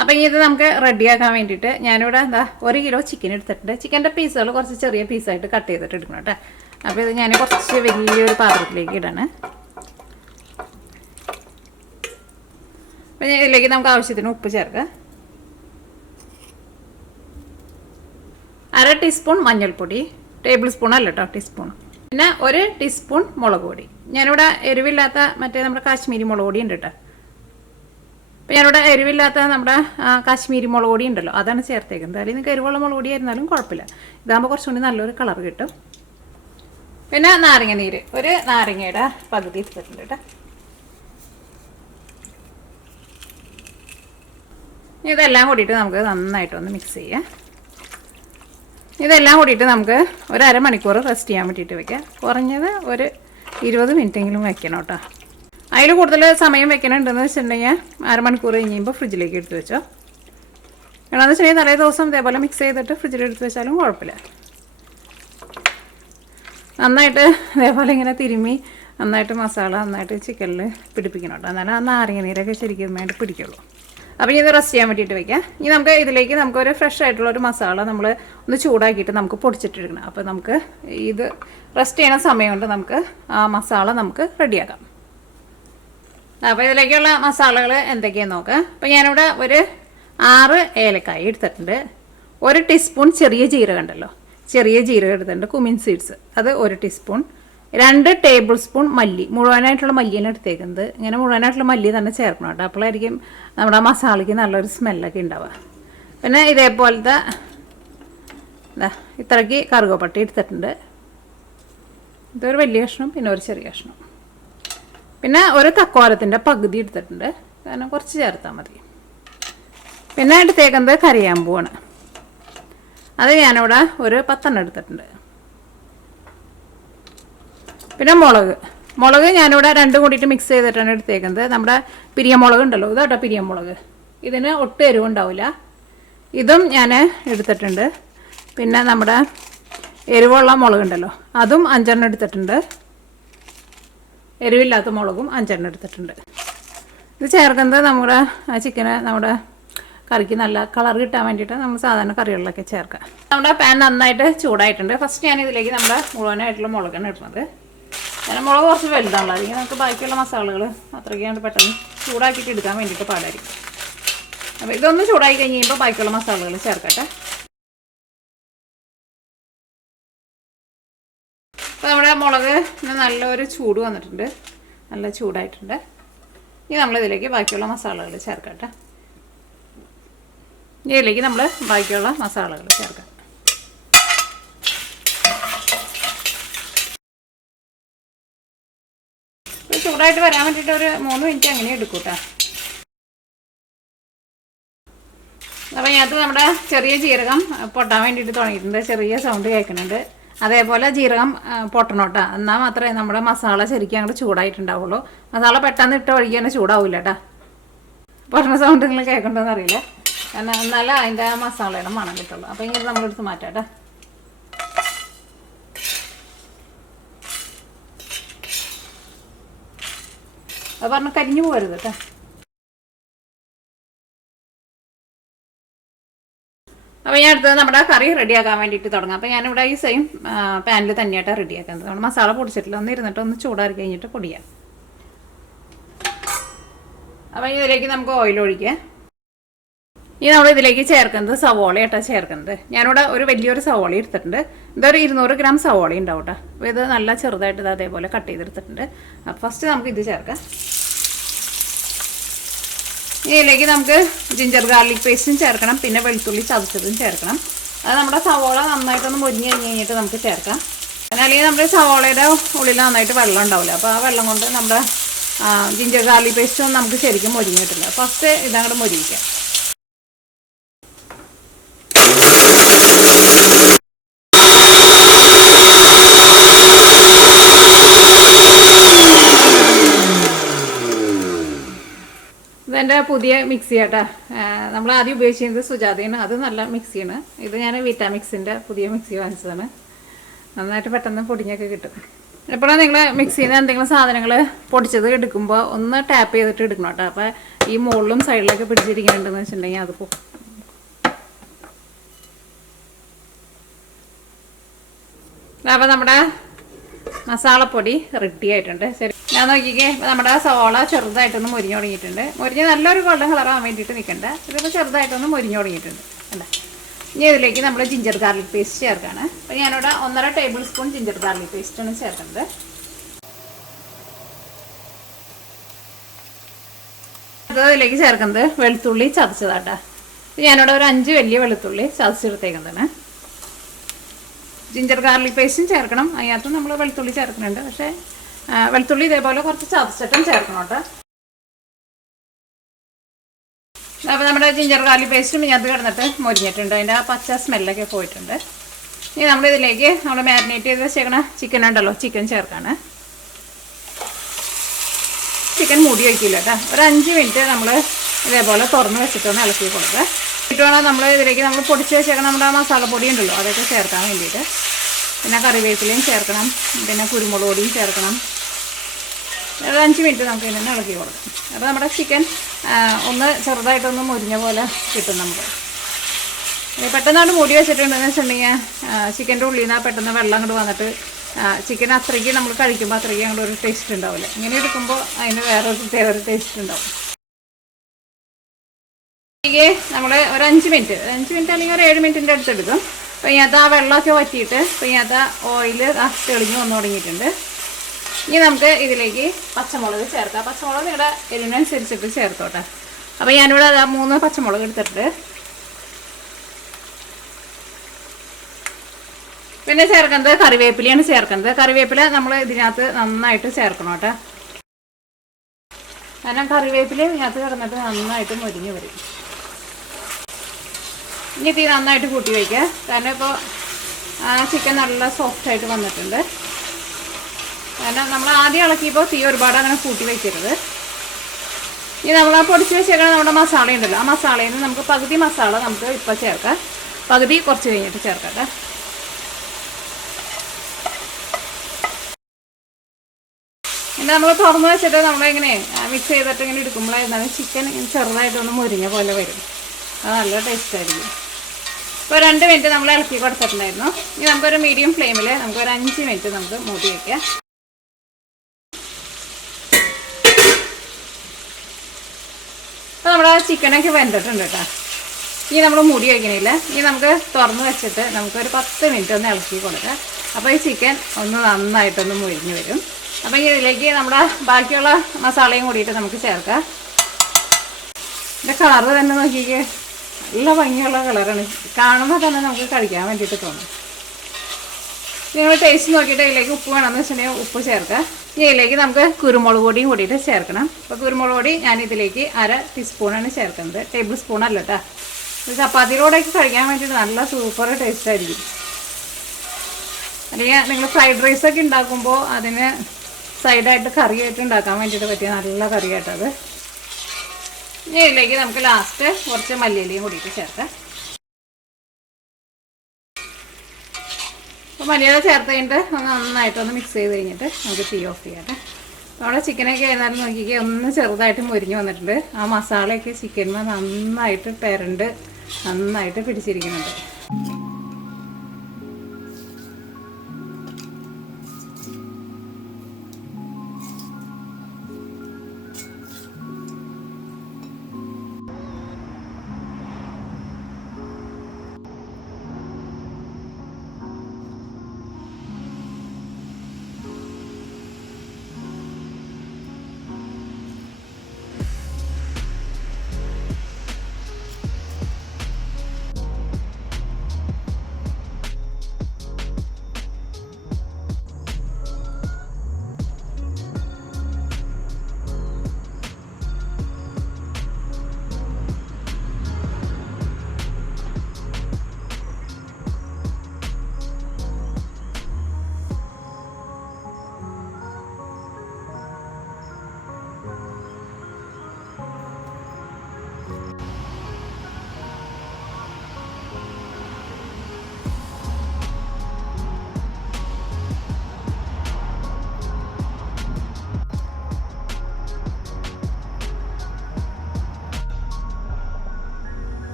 അപ്പോൾ ഇത് നമുക്ക് റെഡിയാക്കാൻ വേണ്ടിയിട്ട് ഞാനിവിടെ എന്താ 1 കിലോ ചിക്കൻ എടുത്തിട്ടുണ്ട്. ചിക്കൻ്റെ പീസുകൾ കുറച്ച് ചെറിയ പീസായിട്ട് കട്ട് ചെയ്തിട്ട് എടുക്കണം കേട്ടോ. അപ്പോൾ ഇത് ഞാൻ കുറച്ച് വലിയൊരു പാത്രത്തിലേക്ക് ഇടാണ്. അപ്പോൾ ഇതിലേക്ക് നമുക്ക് ആവശ്യത്തിന് ഉപ്പ് ചേർക്കാം. 1/2 ടീസ്പൂൺ മഞ്ഞൾപ്പൊടി, ടേബിൾ സ്പൂൺ അല്ല കേട്ടോ, ടീസ്പൂൺ. പിന്നെ 1 ടീസ്പൂൺ മുളക് പൊടി. ഞാനിവിടെ എരിവില്ലാത്ത മറ്റേ നമ്മുടെ കാശ്മീരി മുളക് പൊടി ഉണ്ട് കേട്ടോ. അപ്പോൾ ഞാനിവിടെ എരിവില്ലാത്ത നമ്മുടെ കാശ്മീരി മുളക് പൊടി ഉണ്ടല്ലോ, അതാണ് ചേർത്തേക്കുന്നത്. അല്ലെങ്കിൽ നിങ്ങൾക്ക് എരിവുള്ള മുളക് പൊടി ആയിരുന്നാലും കുഴപ്പമില്ല. ഇതാകുമ്പോൾ കുറച്ചുകൂടി നല്ലൊരു കളർ കിട്ടും. പിന്നെ നാരങ്ങ നീര്, ഒരു നാരങ്ങയുടെ പകുതി എടുത്തിട്ടുണ്ട് കേട്ടോ. ഇതെല്ലാം കൂടിയിട്ട് നമുക്ക് നന്നായിട്ടൊന്ന് മിക്സ് ചെയ്യാം. ഇതെല്ലാം കൂടിയിട്ട് നമുക്ക് ഒരു അരമണിക്കൂർ റെസ്റ്റ് ചെയ്യാൻ വേണ്ടിയിട്ട് വെക്കാം. കുറഞ്ഞത് ഒരു 20 മിനിറ്റെങ്കിലും വെക്കണം കേട്ടോ. അതിൽ കൂടുതൽ സമയം വെക്കണുണ്ടെന്ന് വെച്ചിട്ടുണ്ടെങ്കിൽ അരമണിക്കൂർ കഴിയുമ്പോൾ ഫ്രിഡ്ജിലേക്ക് എടുത്ത് വെച്ചോ. വേണമെന്ന് വെച്ചിട്ടുണ്ടെങ്കിൽ തലേ ദിവസം ഇതേപോലെ മിക്സ് ചെയ്തിട്ട് ഫ്രിഡ്ജിൽ എടുത്ത് വെച്ചാലും കുഴപ്പമില്ല. നന്നായിട്ട് ഇതേപോലെ ഇങ്ങനെ തിരുമ്മി നന്നായിട്ട് മസാല നന്നായിട്ട് ചിക്കനിൽ പിടിപ്പിക്കണം കേട്ടോ. എന്നാലും ആ നാരങ്ങ നീരൊക്കെ ശരിക്കും വേണ്ടി പിടിക്കുള്ളൂ. അപ്പോൾ ഇത് റെസ്റ്റ് ചെയ്യാൻ വേണ്ടിയിട്ട് വെക്കാം. ഇനി നമുക്ക് ഇതിലേക്ക് നമുക്കൊരു ഫ്രഷ് ആയിട്ടുള്ളൊരു മസാല നമ്മൾ ഒന്ന് ചൂടാക്കിയിട്ട് നമുക്ക് പൊടിച്ചിട്ടെടുക്കണം. അപ്പോൾ നമുക്ക് ഇത് റെസ്റ്റ് ചെയ്യണ സമയം കൊണ്ട് നമുക്ക് ആ മസാല നമുക്ക് റെഡിയാക്കാം. അപ്പോൾ ഇതിലേക്കുള്ള മസാലകൾ എന്തൊക്കെയാണെന്ന് നോക്കാം. അപ്പോൾ ഞാനിവിടെ ഒരു 6 ഏലക്കായ എടുത്തിട്ടുണ്ട്. 1 ടീസ്പൂൺ ചെറിയ ജീരകം ഉണ്ടല്ലോ, ചെറിയ ജീരകം എടുത്തിട്ടുണ്ട്. കുമിൻ സീഡ്സ് അത് 1 ടീസ്പൂൺ. 2 ടേബിൾ സ്പൂൺ മല്ലി, മുഴുവനായിട്ടുള്ള മല്ലിയാണ് എടുത്തേക്കുന്നത്. ഇങ്ങനെ മുഴുവനായിട്ടുള്ള മല്ലി തന്നെ ചേർക്കണം കേട്ടോ. അപ്പോഴായിരിക്കും നമ്മുടെ മസാലയ്ക്ക് നല്ലൊരു സ്മെല്ലൊക്കെ ഉണ്ടാവുക. പിന്നെ ഇതേപോലത്തെ ഇത്രയ്ക്ക് കറുകപ്പട്ടി എടുത്തിട്ടുണ്ട്. ഇതൊരു വലിയ കഷ്ണം, പിന്നെ ഒരു ചെറിയ കഷ്ണം. പിന്നെ ഒരു തക്കോലത്തിൻ്റെ പകുതി എടുത്തിട്ടുണ്ട്, കാരണം കുറച്ച് ചേർത്താൽ മതി. പിന്നെ എടുത്തേക്കുന്നത് കറിയാമ്പൂവാണ്. അത് ഞാനിവിടെ ഒരു 10 എടുത്തിട്ടുണ്ട്. പിന്നെ മുളക് ഞാനിവിടെ 2 കൂടിയിട്ട് മിക്സ് ചെയ്തിട്ടാണ് എടുത്തേക്കുന്നത്. നമ്മുടെ പിരിയമുളക് ഉണ്ടല്ലോ, ഇതാട്ടോ പിരിയമുളക്. ഇതിന് ഒട്ടും എരിവുണ്ടാവില്ല. ഇതും ഞാൻ എടുത്തിട്ടുണ്ട്. പിന്നെ നമ്മുടെ എരിവുള്ള മുളകുണ്ടല്ലോ, അതും 5 എടുത്തിട്ടുണ്ട്. എരിവില്ലാത്ത മുളകും 5 എടുത്തിട്ടുണ്ട്. ഇത് ചേർക്കുന്നത് നമ്മുടെ ചിക്കന് നമ്മുടെ കറിക്ക് നല്ല കളർ കിട്ടാൻ വേണ്ടിയിട്ട് നമ്മൾ സാധാരണ കറികളിലൊക്കെ ചേർക്കാം. നമ്മുടെ പാൻ നന്നായിട്ട് ചൂടായിട്ടുണ്ട്. ഫസ്റ്റ് ഞാൻ ഇതിലേക്ക് നമ്മുടെ മുഴുവനായിട്ടുള്ള മുളകാണ് ഇടുന്നത്. അങ്ങനെ മുളക് കുറച്ച് വലുതാണല്ലോ, അല്ലെങ്കിൽ നമുക്ക് ബാക്കിയുള്ള മസാലകൾ അത്രയ്ക്കാണ്ട് പെട്ടെന്ന് ചൂടാക്കിയിട്ട് എടുക്കാൻ വേണ്ടിയിട്ട് പാടായിരിക്കും. അപ്പോൾ ഇതൊന്ന് ചൂടാക്കി കഴിയുമ്പോൾ ബാക്കിയുള്ള മസാലകൾ ചേർക്കട്ടെ. അപ്പോൾ നമ്മുടെ മുളക് നല്ലൊരു ചൂട് വന്നിട്ടുണ്ട്, നല്ല ചൂടായിട്ടുണ്ട്. ഇനി നമ്മളിതിലേക്ക് ബാക്കിയുള്ള മസാലകൾ ചേർക്കട്ടെ. ഇതിലേക്ക് നമ്മൾ ബാക്കിയുള്ള മസാലകൾ ചേർക്കാം. ചൂടായിട്ട് വരാൻ വേണ്ടിയിട്ട് ഒരു 3 മിനിറ്റ് അങ്ങനെ എടുക്കും കേട്ടോ. അപ്പോൾ ഇതിനകത്ത് നമ്മുടെ ചെറിയ ജീരകം പൊട്ടാൻ വേണ്ടിയിട്ട് തുടങ്ങിയിട്ടുണ്ട്. ചെറിയ സൗണ്ട് കേൾക്കുന്നുണ്ട്. അതേപോലെ ജീരകം പൊട്ടണം കേട്ടോ, എന്നാൽ മാത്രമേ നമ്മുടെ മസാല ശരിക്കും അങ്ങോട്ട് ചൂടായിട്ടുണ്ടാവുള്ളൂ. മസാല പെട്ടെന്ന് ഇട്ട് ഒഴുകി തന്നെ ചൂടാവില്ല കേട്ടോ. പൊട്ടണ സൗണ്ട് നിങ്ങൾ കേൾക്കണ്ടോന്ന് അറിയില്ല, കാരണം എന്നാലും അതിൻ്റെ ആ മസാലയുടെ മണം കിട്ടുള്ളൂ. അപ്പോൾ ഇങ്ങനെ നമ്മളെടുത്ത് മാറ്റാം കേട്ടോ. അത് പറഞ്ഞ് കരിഞ്ഞു പോകരുത് കേട്ടോ. അപ്പോൾ ഞാൻ അടുത്തത് നമ്മുടെ കറി റെഡിയാക്കാൻ വേണ്ടിയിട്ട് തുടങ്ങാം. അപ്പോൾ ഞാനിവിടെ ഈ സെയിം പാനിൽ തന്നെയായിട്ടാണ് റെഡിയാക്കുന്നത്. നമ്മൾ മസാല പൊടിച്ചിട്ടില്ല, ഒന്ന് ഇരുന്നിട്ട് ഒന്ന് ചൂടാറി കഴിഞ്ഞിട്ട് പൊടിയാം. അപ്പോൾ ഇതിലേക്ക് നമുക്ക് ഓയിൽ ഒഴിക്കാം. ഇനി നമ്മൾ ഇതിലേക്ക് ചേർക്കുന്നത് സവോളയായിട്ടാണ് ചേർക്കുന്നത്. ഞാനിവിടെ ഒരു വലിയൊരു സവോള എടുത്തിട്ടുണ്ട്. ഇതൊരു 200 ഗ്രാം സവോള ഉണ്ടാവും കേട്ടോ. അപ്പോൾ ഇത് നല്ല ചെറുതായിട്ട് ഇത് അതേപോലെ കട്ട് ചെയ്തെടുത്തിട്ടുണ്ട്. അപ്പോൾ ഫസ്റ്റ് നമുക്ക് ഇത് ചേർക്കാം. ഇതിലേക്ക് നമുക്ക് ജിഞ്ചർ ഗാർലിക് പേസ്റ്റും ചേർക്കണം, പിന്നെ വെളുത്തുള്ളി ചതച്ചതും ചേർക്കണം. അത് നമ്മുടെ സവോള നന്നായിട്ടൊന്ന് മുരിഞ്ഞ് കഴിഞ്ഞിട്ട് നമുക്ക് ചേർക്കാം. പിന്നെ അല്ലെങ്കിൽ നമ്മുടെ സവോളയുടെ ഉള്ളിൽ നന്നായിട്ട് വെള്ളം ഉണ്ടാവില്ല. അപ്പോൾ ആ വെള്ളം കൊണ്ട് നമ്മുടെ ജിഞ്ചർ ഗാർലിക് പേസ്റ്റും നമുക്ക് ശരിക്കും മുരിഞ്ഞിട്ടില്ല. ഫസ്റ്റ് ഇതങ്ങോട്ട് മുരിക്കാം. ഇതെൻ്റെ പുതിയ മിക്സി കേട്ടോ. നമ്മൾ ആദ്യം ഉപയോഗിച്ചിരുന്നത് സുജാതയാണ്, അത് നല്ല മിക്സിയാണ്. ഇത് ഞാൻ വിറ്റാമിക്സിൻ്റെ പുതിയ മിക്സി വാങ്ങിച്ചതാണ്. നന്നായിട്ട് പെട്ടെന്ന് പൊടിഞ്ഞൊക്കെ കിട്ടും. എപ്പോഴാണ് നിങ്ങൾ മിക്സിയിൽ നിന്ന് എന്തെങ്കിലും സാധനങ്ങൾ പൊടിച്ചത് എടുക്കുമ്പോൾ ഒന്ന് ടാപ്പ് ചെയ്തിട്ട് എടുക്കണം കേട്ടോ. അപ്പോൾ ഈ മുകളിലും സൈഡിലൊക്കെ പിടിച്ചിരിക്കുന്നുണ്ടെന്ന് വെച്ചിട്ടുണ്ടെങ്കിൽ അത് പോകും. അപ്പോൾ നമ്മുടെ മസാലപ്പൊടി റെഡി ആയിട്ടുണ്ട്. ശരി, ഞാൻ നോക്കിക്കേ. നമ്മുടെ സവാള ചെറുതായിട്ടൊന്ന് മുരിഞ്ഞു തുടങ്ങിയിട്ടുണ്ട്. മുരിഞ്ഞ് നല്ലൊരു ഗോൾഡൻ കളറാകാൻ വേണ്ടിയിട്ട് നിൽക്കണ്ട. ഇതിപ്പോൾ ചെറുതായിട്ടൊന്ന് മുരിഞ്ഞു തുടങ്ങിയിട്ടുണ്ട് അല്ലേ. ഇനി ഇതിലേക്ക് നമ്മൾ ജിഞ്ചർ ഗാർലിക് പേസ്റ്റ് ചേർക്കുകയാണ്. അപ്പോൾ ഞാനിവിടെ 1.5 ടേബിൾ സ്പൂൺ ജിഞ്ചർ ഗാർലിക് പേസ്റ്റാണ് ചേർക്കുന്നത്. അതിലേക്ക് ചേർക്കുന്നത് വെളുത്തുള്ളി ചതച്ചതാട്ടാ. ഞാനിവിടെ ഒരു 5 വലിയ വെളുത്തുള്ളി ചതച്ചെടുത്തേക്കുന്നതാണ്. ജിഞ്ചർ ഗാർലിക് പേസ്റ്റും ചേർക്കണം. അതിനകത്ത് നമ്മൾ വെളുത്തുള്ളി ചേർക്കുന്നുണ്ട്. പക്ഷേ വെളുത്തുള്ളി ഇതേപോലെ കുറച്ച് ചതച്ചിട്ടും ചേർക്കണം കേട്ടോ. അപ്പോൾ നമ്മുടെ ജിഞ്ചർ ഗാർലിക് പേസ്റ്റും ഇതിനകത്ത് കിടന്നിട്ട് മുരിഞ്ഞിട്ടുണ്ട്. അതിൻ്റെ ആ പച്ച സ്മെല്ലൊക്കെ പോയിട്ടുണ്ട്. ഇനി നമ്മളിതിലേക്ക് നമ്മൾ മാരിനേറ്റ് ചെയ്ത് വെച്ചേക്കണ ചിക്കൻ ഉണ്ടല്ലോ, ചിക്കൻ ചേർക്കാണ്. ചിക്കൻ മൂടി വയ്ക്കില്ല കേട്ടോ. ഒരു 5 മിനിറ്റ് നമ്മൾ ഇതേപോലെ തുറന്ന് വെച്ചിട്ടൊന്ന് ഇളക്കി കൊടുക്കുക. എന്നിട്ട് വേണം നമ്മൾ ഇതിലേക്ക് നമ്മൾ പൊടിച്ച് വെച്ചേക്കണം നമ്മുടെ മസാലപ്പൊടി ഉണ്ടല്ലോ അതൊക്കെ ചേർക്കാൻ വേണ്ടിയിട്ട്. പിന്നെ കറിവേപ്പിലയും ചേർക്കണം, പിന്നെ കുരുമുളക് പൊടിയും ചേർക്കണം. ഒരു 5 മിനിറ്റ് നമുക്ക് ഇതിനെ ഇളക്കി കൊടുക്കാം. അപ്പോൾ നമ്മുടെ ചിക്കൻ ഒന്ന് ചെറുതായിട്ടൊന്ന് മുരിഞ്ഞ പോലെ കിട്ടും നമുക്ക്. പെട്ടെന്നാണ് മൂടി വെച്ചിട്ടുണ്ടെന്ന് വെച്ചിട്ടുണ്ടെങ്കിൽ ചിക്കൻ്റെ ഉള്ളിൽ നിന്ന് പെട്ടെന്ന് വെള്ളം അങ്ങോട്ട് വന്നിട്ട് ചിക്കൻ അത്രയ്ക്ക് നമ്മൾ കഴിക്കുമ്പോൾ അത്രയ്ക്ക് അങ്ങോട്ട് ഒരു ടേസ്റ്റ് ഉണ്ടാവില്ല. ഇങ്ങനെ എടുക്കുമ്പോൾ അതിന് വേറൊരു പ്രത്യേക ഒരു ടേസ്റ്റ് ഉണ്ടാവും. നമ്മൾ ഒരു 5 മിനിറ്റ് അല്ലെങ്കിൽ ഒരു 7 മിനിറ്റിൻ്റെ അടുത്ത് എടുക്കും. അപ്പോൾ ഇതിനകത്ത് ആ വെള്ളമൊക്കെ വറ്റിയിട്ട് ഇപ്പോൾ ഇതിനകത്ത് ഓയിൽ തെളിഞ്ഞ് വന്നു തുടങ്ങിയിട്ടുണ്ട്. ഇനി നമുക്ക് ഇതിലേക്ക് പച്ചമുളക് ചേർക്കാം. പച്ചമുളക് നിങ്ങളുടെ എരിവിനനുസരിച്ചിട്ട് ചേർത്തോട്ടെ. അപ്പോൾ ഞാനിവിടെ 3 പച്ചമുളക് എടുത്തിട്ടുണ്ട്. പിന്നെ ചേർക്കുന്നത് കറിവേപ്പിലയാണ് ചേർക്കുന്നത്. കറിവേപ്പില നമ്മൾ ഇതിനകത്ത് നന്നായിട്ട് ചേർക്കണം കേട്ടോ. കാരണം കറിവേപ്പില ഇതിനകത്ത് കിടന്നിട്ട് നന്നായിട്ട് മുരിഞ്ഞ് വരും. ഇനി തീ നന്നായിട്ട് കൂട്ടി വയ്ക്കുക. കാരണം ഇപ്പോൾ ചിക്കൻ നല്ല സോഫ്റ്റായിട്ട് വന്നിട്ടുണ്ട്. കാരണം നമ്മൾ ആദ്യം ഇളക്കിയപ്പോൾ തീ ഒരുപാട് അങ്ങനെ കൂട്ടി വയ്ക്കരുത്. ഇനി നമ്മൾ ആ പൊടിച്ച് വെച്ചേക്കണം നമ്മുടെ മസാല ഉണ്ടല്ലോ, ആ മസാലയിൽ നിന്ന് നമുക്ക് പകുതി മസാല നമുക്ക് ഇപ്പോൾ ചേർക്കാം, പകുതി കുറച്ച് കഴിഞ്ഞിട്ട് ചേർക്കട്ടെ. പിന്നെ നമ്മൾ തുറന്ന് വെച്ചിട്ട് നമ്മളിങ്ങനെ മിക്സ് ചെയ്തിട്ട് ഇങ്ങനെ എടുക്കുമ്പോഴായിരുന്നാലും ചിക്കൻ ചെറുതായിട്ടൊന്ന് മുരിഞ്ഞ പോലെ വരും. അത് നല്ല ടേസ്റ്റ് ആയിരിക്കും. ഇപ്പോൾ 2 മിനിറ്റ് നമ്മൾ ഇളക്കി കൊടുത്തിട്ടുണ്ടായിരുന്നു. ഇനി നമുക്കൊരു മീഡിയം ഫ്ലെയിമിൽ നമുക്കൊരു 5 മിനിറ്റ് നമുക്ക് മൂടി വയ്ക്കാം. അപ്പോൾ നമ്മുടെ ചിക്കനൊക്കെ വെന്തിട്ടുണ്ട് കേട്ടോ. ഇനി നമ്മൾ മൂടി വയ്ക്കണില്ല. ഇനി നമുക്ക് തുറന്ന് വെച്ചിട്ട് നമുക്കൊരു 10 മിനിറ്റ് ഒന്ന് ഇളക്കി കൊടുക്കാം. അപ്പോൾ ഈ ചിക്കൻ ഒന്ന് നന്നായിട്ടൊന്ന് മുരിഞ്ഞ് വരും. അപ്പോൾ ഇതിലേക്ക് നമ്മുടെ ബാക്കിയുള്ള മസാലയും കൂടിയിട്ട് നമുക്ക് ചേർക്കാം. ഇതിൻ്റെ കളറ് തന്നെ നോക്കിക്കേ, നല്ല ഭംഗിയുള്ള കളറാണ്. കാണുമ്പോൾ തന്നെ നമുക്ക് കഴിക്കാൻ വേണ്ടിയിട്ട് തോന്നും. നിങ്ങൾ ടേസ്റ്റ് നോക്കിയിട്ട് ഇതിലേക്ക് ഉപ്പ് വേണമെന്ന് വെച്ചിട്ടുണ്ടെങ്കിൽ ഉപ്പ് ചേർക്കാം. ഇനി ഇതിലേക്ക് നമുക്ക് കുരുമുളക് പൊടിയും കൂടിയിട്ട് ചേർക്കണം. അപ്പോൾ കുരുമുളക് പൊടി ഞാനിതിലേക്ക് 1/2 ടീസ്പൂണാണ് ചേർക്കുന്നത്. ടേബിൾ സ്പൂൺ അല്ല കേട്ടോ. ചപ്പാത്തിയിലൂടെയൊക്കെ കഴിക്കാൻ വേണ്ടിയിട്ട് നല്ല സൂപ്പർ ടേസ്റ്റ് ആയിരിക്കും. അല്ലെങ്കിൽ നിങ്ങൾ ഫ്രൈഡ് റൈസൊക്കെ ഉണ്ടാക്കുമ്പോൾ അതിന് സൈഡായിട്ട് കറിയായിട്ട് ഉണ്ടാക്കാൻ വേണ്ടിയിട്ട് പറ്റിയ നല്ല കറിയായിട്ടത്. ഇനി ഇതിലേക്ക് നമുക്ക് ലാസ്റ്റ് കുറച്ച് മല്ലിയിലയും കൂടിയിട്ട് ചേർക്കാം. അപ്പോൾ മല്ലിയില ചേർത്ത് കഴിഞ്ഞിട്ട് നന്നായിട്ടൊന്ന് മിക്സ് ചെയ്ത് കഴിഞ്ഞിട്ട് നമുക്ക് തീ ഓഫ് ചെയ്യാം. നമ്മുടെ ചിക്കനൊക്കെ ആയിരുന്നാലും നോക്കിക്കേ ഒന്ന് ചെറുതായിട്ട് മുരിഞ്ഞ് വന്നിട്ടുണ്ട്. ആ മസാലയൊക്കെ ചിക്കന്മേൽ നന്നായിട്ട് പെരണ്ട് നന്നായിട്ട് പിടിച്ചിരിക്കുന്നുണ്ട്.